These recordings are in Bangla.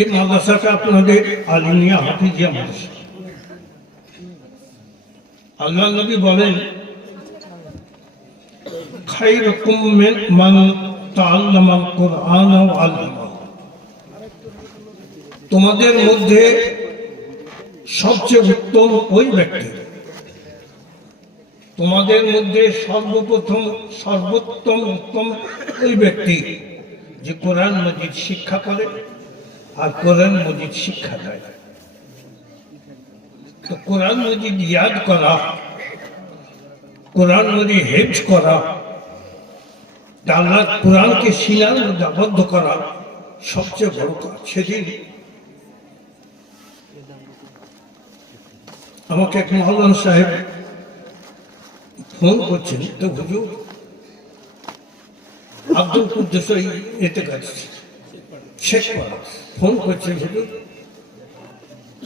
এই মাদ্রাসাটা আপনাদের আলিমিয়া হাফিজিয়া মাদ্রাসা। আল্লাহ নবী বলেন মিন কুরআন তোমাদের মধ্যে সবচেয়ে উত্তম ওই ব্যক্তি। তোমাদের মধ্যে সর্বপ্রথম, সর্বোত্তম, উত্তম ওই ব্যক্তি যে কোরআন মজিদ শিক্ষা করে। আর কোরআন মজিদ শিক্ষা দেয় তো কোরআন মজিদ ইয়াদ করা, কোরআন মজিদ হেজ করা আল্লাহ কোরআনকে শিলার মধ্যে আবদ্ধ করা সবচেয়ে বড় কাজ সেদিন আমাকে এক মহল্লান সাহেব ফোন করছেন, তো হুজুর, আব্দুল কুদ্দুস ওই এতে কাজ শেখ পাড়া। ফোন করছেন হুজুর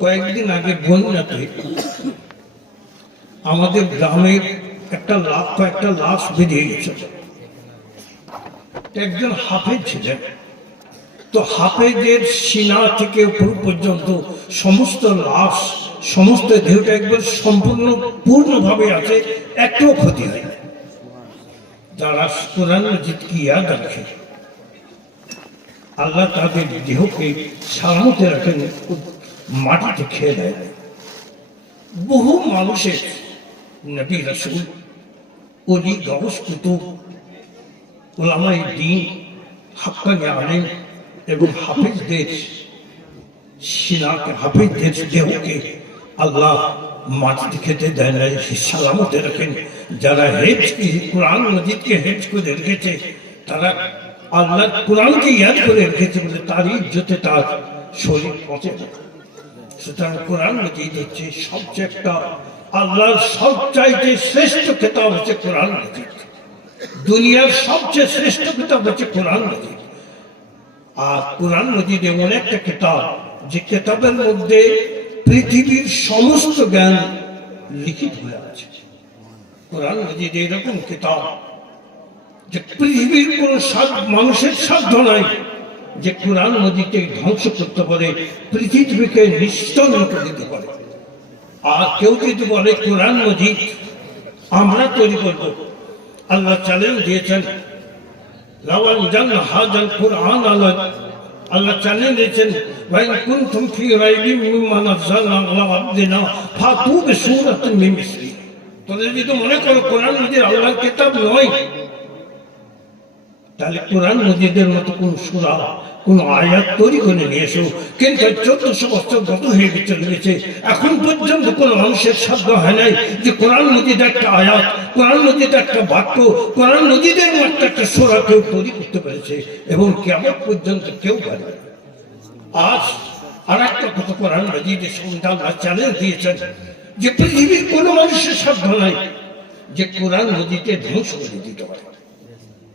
কয়েকদিন আগে বন্যাতে আমাদের গ্রামের একটা লাশ একটা লাশ বেরিয়ে গেছে। একজন হাফেজ ছিলেন। তো হাফেজের সিনা থেকে উপর পর্যন্ত সমস্ত লাশ, সমস্ত দেহটা একবার সম্পূর্ণ, পূর্ণভাবে আছে, একটাও ক্ষতি হয়। যারা কোরআন মজিদ কি ইয়াদ রাখে আল্লাহ তাদের দেহকে সালামতে রাখেন মাটিতে খেয়ে দেয়। বহু মানুষের নবী রসুল অলি গবস কুতুব ওলামাই দিন, হাক্কানি আলেম এবং হাফিজদের সিনাকে হাফিজদের দেহকে আল্লাহ মাটিতে খেতে দেয় না সালামতে রাখেন। যারা হেজ কোরআন মজিদকে হেজ রেখেছে, তারা আল্লাহ কোরআনকে ইয়াদ করে রেখেছে বলে তার ইজ্জতে তার শরীর পচে না। সুতরাং কোরআন মজিদ হচ্ছে সবচেয়ে একটা আল্লাহর সবচাইতে শ্রেষ্ঠ খেতাব হচ্ছে কোরআন মজিদ। দুনিয়ার সবচেয়ে শ্রেষ্ঠ কিতাব হচ্ছে কোরআন মজিদ। আর কোরআন মজিদ এমন একটা কিতাব যে কিতাবের মধ্যে পৃথিবীর সমস্ত জ্ঞান লিখিত হয়ে আছে। কোরআন মজিদ এরকম কিতাব যে পৃথিবীর কোন মানুষের সাধ্য নাই যে কোরআন মজিদকে ধ্বংস করতে পারে, পৃথিবীকে নিশ্চন্ন করে দিতে পারে। আর কেউ যদি বলে, কোরআন মজিদ আমরা তৈরি করব। আল্লাহ চ্যালেঞ্জ দিয়েছেন। লাওয়ান জান হাজাল কোরআন আল্লাহ আল্লাহ চ্যালেঞ্জ দিয়েছেন ভাই কুনতুম ফি রাইবিম মিম্মা নাযালনা আলা আবদিনা ফাতু বিসূরাতিন মিন মিসলি। তোমরা যদি মনে করো, কোরআন মজিদ আল্লাহর কিতাব নয় তাহলে কোরআন মজিদের মতো কোন সুরা, কোন আয়াত তৈরি করে নিয়ে এসো কিন্তু চোদ্দশো বছর গত হয়ে চলে গেছে এখন পর্যন্ত কোন মানুষের সাধ্য হয় নাই যে কোরআন মজিদ একটা আয়াত, কোরআন মজিদ একটা বাক্য, কোরআন মজিদের মতো একটা সুরা কেউ তৈরি করতে পেরেছে এবং কেমন পর্যন্ত কেউ পারে আজ আর একটা কথা কোরআন মজিদের সন্ধ্যা আল্লাহ চ্যালেঞ্জ দিয়েছেন যে পৃথিবীর কোনো মানুষের সাধ্য নাই যে কোরআন মজিদকে ধ্বংস করে দিতে পারে।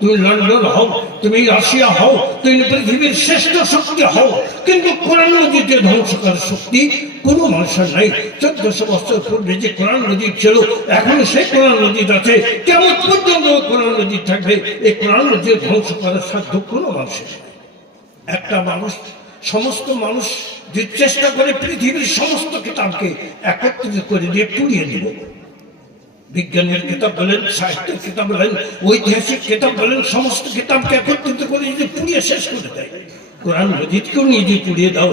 তুমি লন্ডন হও, তুমি রাশিয়া হও, তুমি পৃথিবীর শ্রেষ্ঠ শক্তি হও। কিন্তু কোরআন নদীতে ধ্বংস করার শক্তি কোনো মানুষের নাই। চোদ্দশো বছর পূর্বে যে কোরআন নদী ছিল, এখন সেই কোরআন নদী আছে। কেমন পর্যন্ত কোরআন নদী থাকবে, এই কোরআন নদী ধ্বংস করার সাধ্য কোনো মানুষের। একটা মানুষ, সমস্ত মানুষ যে চেষ্টা করে পৃথিবীর সমস্ত কিতাবকে একত্রিত করে দিয়ে পুড়িয়ে দিব। বিজ্ঞানের কিতাব বলেন সাহিত্যের কিতাব বলেন, ঐতিহাসিক কিতাব বলেন, সমস্ত কিতাবকে একত্রিত করে যদি পুড়িয়ে শেষ করে দেয়। কোরআন মজিদকেও নিজে পুড়িয়ে দাও।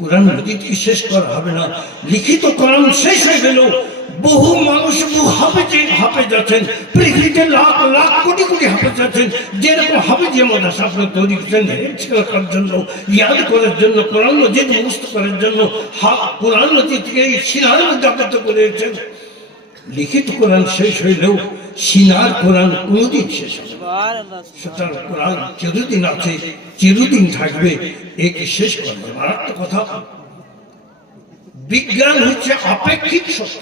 কোরআন মজিদকে শেষ করা হবে না? লিখিত কোরআন শেষ হয়ে গেল বহু মানুষ বহু হাফেজে হাফেজ আছেন, পৃথিবীতে লাখ লাখ কোটি কোটি হাফেজ আছেন, যেরকম হাফেজে মাদ্রাসা আপনি তৈরি করেছেন করার জন্য, ইয়াদ করার জন্য, কোরআন মজিদ মুস্ত করার জন্য কোরআন মজিদকে সিনার মধ্যে করেছেন লিখিত কোরআন শেষ হইলেও সিনার কোরআন কোনোদিন শেষ হবে সুতরাং কোরআন চিরদিন আছে, চিরদিন থাকবে একে শেষ করবে? একটা কথা। বিজ্ঞান হচ্ছে আপেক্ষিক সত্য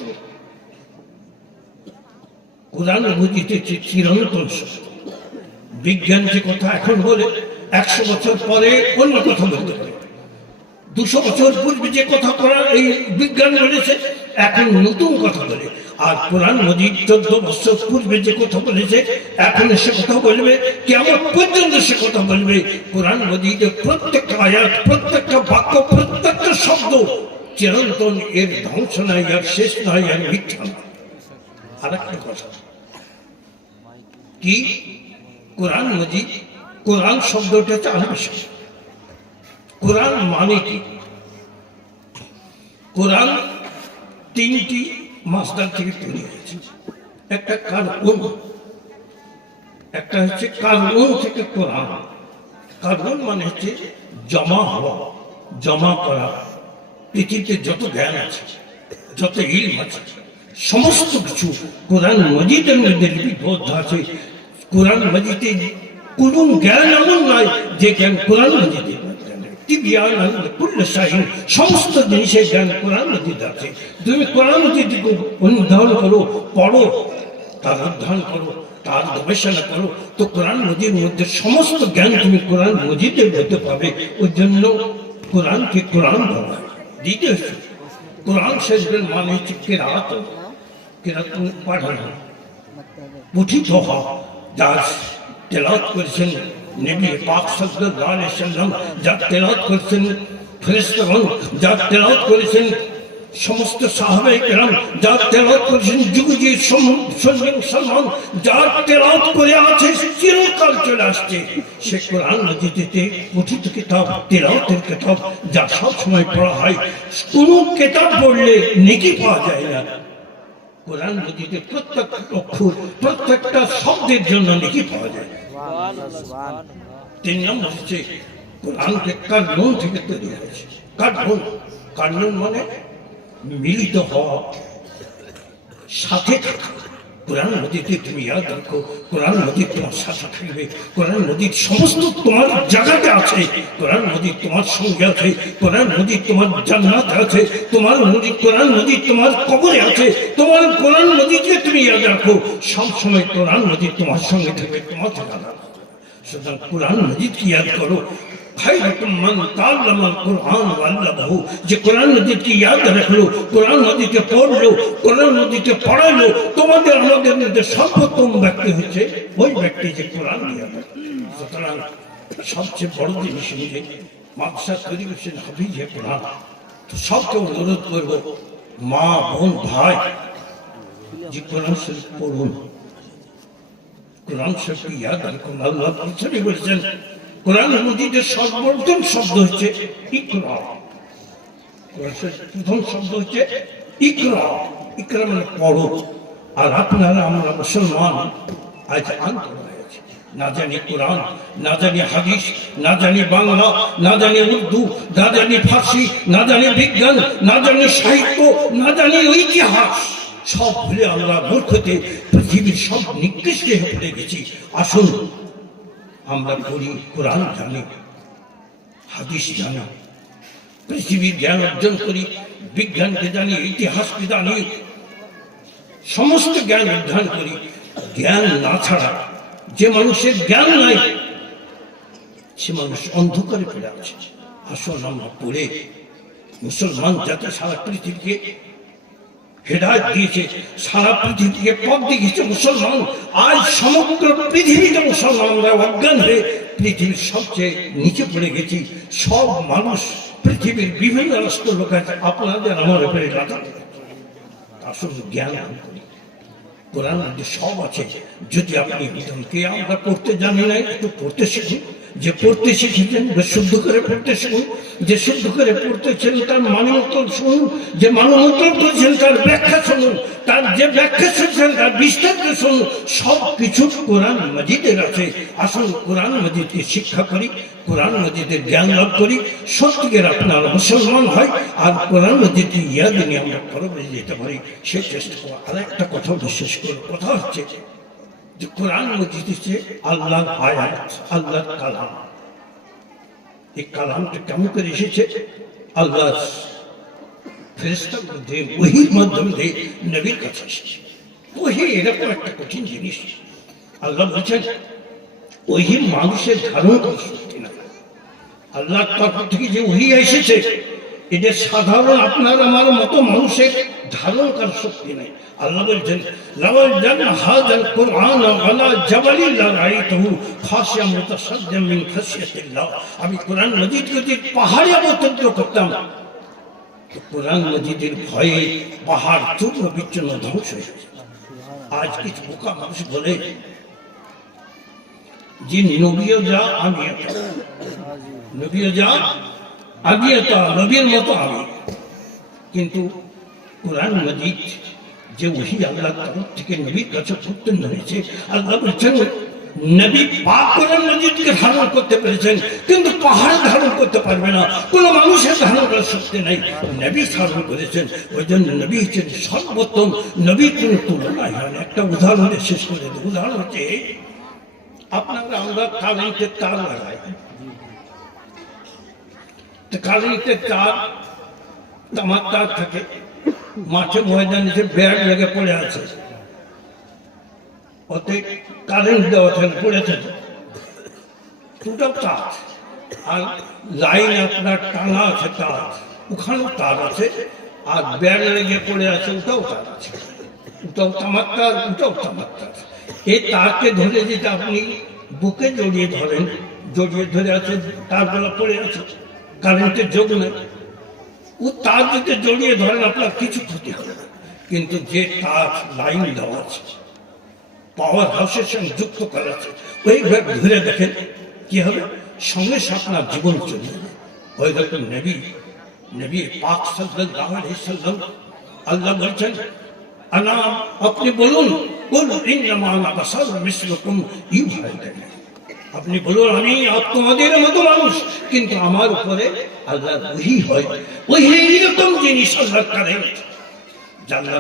কোরআন বুঝিতে চিরন্তন সত্য বিজ্ঞান যে কথা এখন বলে, একশো বছর পরে অন্য কথা বলতে পারে। দুশো বছর পূর্বে যে কথা করা এই বিজ্ঞান বলেছে এখন নতুন কথা বলে। আর কোরআন মজিদ চোদ্দ বছর পূর্বে যে কথা বলেছে, এখন সে কথা বলবে কেমন পর্যন্ত সে কথা বলবে। কোরআন মজিদের প্রত্যেকটা আয়াত, প্রত্যেকটা বাক্য, প্রত্যেকটা শব্দ চিরন্তন, এর ধ্বংস নাই, আর শেষ নাই, আর মিথ্যা আর একটা কথা। কি? কোরআন মজিদ, কোরআন শব্দটা হচ্ছে শব্দ কোরআন মানে কি? কোরআন তিনটি মাসদার থেকে তৈরি হয়েছে। একটা কার্বন, একটা হচ্ছে কার্বন থেকে কোরআন কার্বন মানে হচ্ছে জমা হওয়া, জমা করা। পৃথিবীতে যত জ্ঞান আছে, যত ইলম আছে, সমস্ত কিছু কোরআন মজিদের মধ্যে লিপিবদ্ধ আছে। কোরআন মজিদে কোন জ্ঞান এমন নয় যে জ্ঞান কোরআন মজিদে। তিবিয়ান কুল্ল শাহিন সমস্ত জিনিসের জ্ঞান কোরআন মজিদ আছে। তুমি কোরআন মজিদ করো পড়ো তার অধ্যয়ন করো তার গবেষণা করো তো কোরআন মজিদের মধ্যে সমস্ত জ্ঞান তুমি কোরআন মজিদের মধ্যে পাবে। ওই জন্য কোরআনকে কোরআন বলা দ্বিতীয় কোরআন শরীফের মানে হচ্ছে কেরাত। কেরাত পাঠানো। পঠিত হওয়া যার তেলাওয়াত করেছেন নবী পাক সাল্লাল্লাহু আলাইহি সাল্লাম যার তেলাওয়াত করেছেন ফেরেশতাগণ যার তেলাওয়াত করেছেন সমস্ত সাহাবায়ে কেরাম, যার তেলাওয়াত করেছেন যুগজি সঞ্জীব সালমান যার তেলাওয়াত করে আছে চিরকাল চলে আসছে। সে কোরআন মজিদেতে পঠিত কিতাব, তেলাওয়াতের কিতাব, যা সব সময় পড়া হয়, কোনো কিতাব পড়লে নেকি পাওয়া যায় না। কোরআন মজিদে প্রত্যেকটা অক্ষর, প্রত্যেকটা শব্দের জন্য নাকি পাওয়া যায় তিন নম্বর হচ্ছে কোরআনকে কার্বন থেকে তৈরি হয়েছে। কার্বন কার্বন মানে মিলিত হওয়া, সাথে থাকা। কোরআন নদীতে তুমি ইয়াদ রাখো, কোরআন নদী তোমার সাথে থাকবে, কোরআন নদীর সমস্ত তোমার জায়গাতে আছে, কোরআন নদী তোমার সঙ্গে আছে, কোরআন নদী তোমার জান্নাতে আছে, তোমার নদী কোরআন নদী তোমার কবরে আছে, তোমার কোরআন নদীকে তুমি ইয়াদ রাখো, সবসময় কোরআন নদী তোমার সঙ্গে থাকবে, তোমার জায়গা সুতরাং কোরআন মজিদ কি ইয়াদ করো খায়রুকুম মান তাআল্লামা আল কোরআন ওয়া আল্লামাহু, যে কোরআন মজিদ কি ইয়াদ রাখল, কোরআন নদীতে পড়ল, কোরআন নদীতে পড়ালো, তোমাদের আমাদের মধ্যে সর্বোত্তম ব্যক্তি হচ্ছে ওই ব্যক্তি যে কোরআন ইয়াদ। সুতরাং সবচেয়ে বড় জিনিস হচ্ছে মাদ্রাসা তৈরি করছেন হাফিজে কোরআন তো সবকে অনুরোধ করব মা, বোন, ভাই, যে কোরআন শরীফ পড়ুন কোরআন শরীফকে ইয়াদ রাখুন আল্লাহ পরিচয় বলেছেন, কোরআন মজিদের সর্বপ্রথম শব্দ হচ্ছে ইকরা। প্রথম শব্দ হচ্ছে ইকরা। ইকরা মানে পড়ো আর আপনারা, আমরা মুসলমান, আজ হয়েছে। না জানি কোরআন, না জানি হাদিস, না জানি বাংলা, না জানি উর্দু, না জানি ফার্সি, না জানি বিজ্ঞান, না জানি সাহিত্য, না জানি ইতিহাস। সব ভুলে আমরা মূর্খতে পৃথিবীর সব নিকৃষ্ট পড়ে গেছি। আসুন, আমরা পড়ি কোরআন জানি, হাদিস জানি, পৃথিবীর জ্ঞান অর্জন করি, বিজ্ঞানকে জানি, ইতিহাসকে জানি, সমস্ত জ্ঞান অধ্যয়ন করি। জ্ঞান না ছাড়া যে মানুষের জ্ঞান নাই, সে মানুষ অন্ধকারে পড়ে আছে। আমরা পড়ে, মুসলমান যাতে সারা পৃথিবীকে হেদায়ত দিয়েছে। সারা পৃথিবীকে পথ দেখিয়েছে মুসলমান। আজ সমগ্র পৃথিবীতে মুসলমানরা অজ্ঞান হয়ে পৃথিবীর সবচেয়ে নিচে পড়ে গেছি। সব মানুষ পৃথিবীর বিভিন্ন রাষ্ট্র লোক আছে, আপনাদের আমার উপরে আসল জ্ঞান কোরআন সব আছে। যদি আপনি কে আমরা পড়তে জানি না, একটু পড়তে শিখুন। যে পড়তে শিখেছেন শুদ্ধ করে পড়তে শুনুন, যে শুদ্ধ করে পড়তেছেন তার মানমতন শুনুন, যে মানমতন করেছেন তার ব্যাখ্যা শুনুন, তার যে ব্যাখ্যা শুনছেন, তার বিস্তারিত শুনুন, সব কিছু কোরআন মজিদের আছে। আসল কোরআন মজিদকে শিক্ষা করি, কোরআন মজিদের জ্ঞান লাভ করি, সত্যিকের আপনার মুসলমান হয়, আর কোরআন মজিদকে ইয়াদ নিয়ে আমরা করবে যেতে পারি সে চেষ্টা করো আর একটা কথা বিশেষ করে কথা হচ্ছে যে কোরআন মজিদ হচ্ছে আল্লাহর আয়াত, আল্লাহর কালাম। এই কালামটা কেমন করে এসেছে? আল্লাহ ফেরেস্তার মধ্যে ওহির মাধ্যমে দিয়ে নবীর কাছে এসেছে। ওহি এরকম একটা কঠিন জিনিস। আল্লাহ বলছেন, ওহি মানুষের ধারণ করা শক্তি না। আল্লাহর তরফ থেকে যে ওহি এসেছে এটা সাধারণ আপনার, আমার মতো মানুষের ধারণ করার শক্তি নেই। আল্লাহ আমি ধ্বংস। আজ কিছু বোকা মানুষ বলে, যে নবীও যা আমি নবীও যা নবীর মতো আমি কিন্তু কোরআন মজিদ যে ওহি আল্লাহ তরফ থেকে নবীর কাছে উত্তীর্ণ হয়েছে, আল্লাহ বলছেন, নবী পাক কোরআন মজিদকে ধারণ করতে পেরেছেন, কিন্তু পাহাড় ধারণ করতে পারবে না। কোনো মানুষের ধারণ করার শক্তি নাই। নবী ধারণ করেছেন। ওই জন্য নবী হচ্ছেন সর্বোত্তম। নবীর কোনো তুলনায় হয় না। একটা উদাহরণ শেষ করে উদাহরণ হচ্ছে, আপনারা আমরা কারেন্টের তার লাগাই তো কারেন্টের তার তামার তার থাকে, মাঠে ময়দানে যে ব্যাগ লেগে পড়ে আছে। ওতে কারেন্ট দেওয়া পড়ে থাকে। দুটো তার, আর লাইন আপনার টানা আছে তার, ওখানেও তার আছে, আর ব্যাগ লেগে পড়ে আছে, ওটাও তার আছে। ওটাও তামার তার ওটাও তামার তার এই তারকে ধরে যদি আপনি বুকে জড়িয়ে ধরেন, জড়িয়ে ধরে আছে তারগুলো পড়ে আছে কারেন্টের যোগ নেই। ও তার যদি জড়িয়ে ধরেন, আপনার কিছু ক্ষতি হবে না। কিন্তু যে তার লাইন দেওয়া আছে পাওয়ার হাউসের সঙ্গে যুক্ত করা আছে ওই ব্যাগ ধরে দেখেন কি হবে। সঙ্গে আপনার জীবন চলে যাবে। ওই রকম নবী নবী পাক সাল্লাল্লাহু আলাইহি সাল্লাম, আল্লাহ বলছেন আনা আপনি বলুন, কুল ইন্নামা আনা বাশারুম মিসলুকুম ইউহা ইলাইয়া আপনি বলুন, আমি তোমাদের মতো মানুষ, কিন্তু আমার উপরে আল্লাহ ওহি হয়। ওই এইরকম জিনিস আল্লাহ জানলা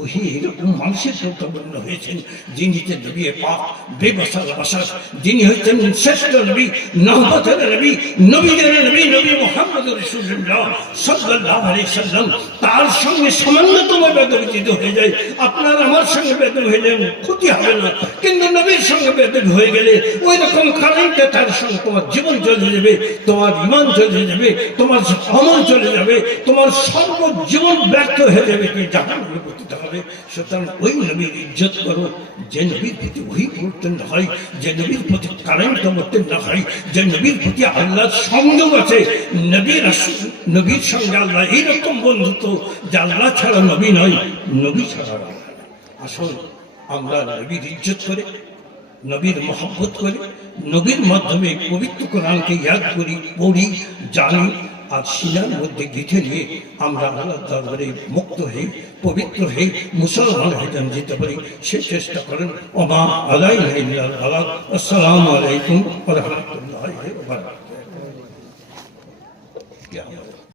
ওহি এরকম মানুষের গুরুত্বপূর্ণ হয়েছেন, যিনি যে নবী পাক, বেবসার বাসার যিনি হচ্ছেন শ্রেষ্ঠ নবী নহবতের নবী, নবীদের নবী নবী মোহাম্মদ রসুল্লাহ সাল্লাল্লাহু আলাইহি সাল্লাম, তার সঙ্গে সামান্যতম বেদবিচিত হয়ে যায়। আপনার আমার সঙ্গে বেদব হয়ে যায়, ক্ষতি হবে না। কিন্তু নবীর সঙ্গে বেদব হয়ে গেলে ওই রকম কারেন্টে তার সঙ্গে তোমার জীবন চলে যাবে, তোমার ইমান চলে যাবে, তোমার আমল চলে যাবে, তোমার সর্ব জীবন ব্যর্থ হয়ে যাবে, তুমি জাহান পতিত হবে। সুতরাং ওই নবীর ইজ্জত করো, যে নবীর প্রতি ওই পরিবর্তন হয়, যে নবীর প্রতি কারেন্ট অবতীর্ণ হয়, যে নবীর প্রতি আল্লাহর সংযোগ আছে, নবীর নবীর সঙ্গে আল্লাহ এইরকম বন্ধুত্ব যে আল্লাহ ছাড়া নবী নয়, নবী ছাড়া আসল আমরা নবীর ইজ্জত করে, নবীর মহব্বত করি, নবীর মাধ্যমে পবিত্র কোরআনকে ইয়াদ করি, পড়ি, জানি আর শিলার মধ্যে গেঁথে নিয়ে আমরা আল্লাহ দরবারে মুক্ত হই পবিত্র হই মুসলমান হয়ে যেতে পারি। সে চেষ্টা করেন, ওমা আলাই আসসালামু আলাইকুম রহমতুল্লাহ